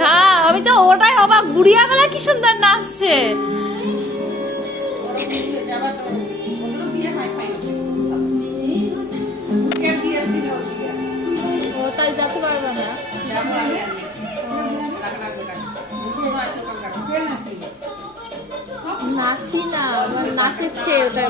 হ্যাঁ আমি তো ওটাই অবাক, গুড়িয়া গেলে কি সুন্দর নাচছে। ও তাই যেতে পারবে না। নাচি না, নাচেছে ওটা।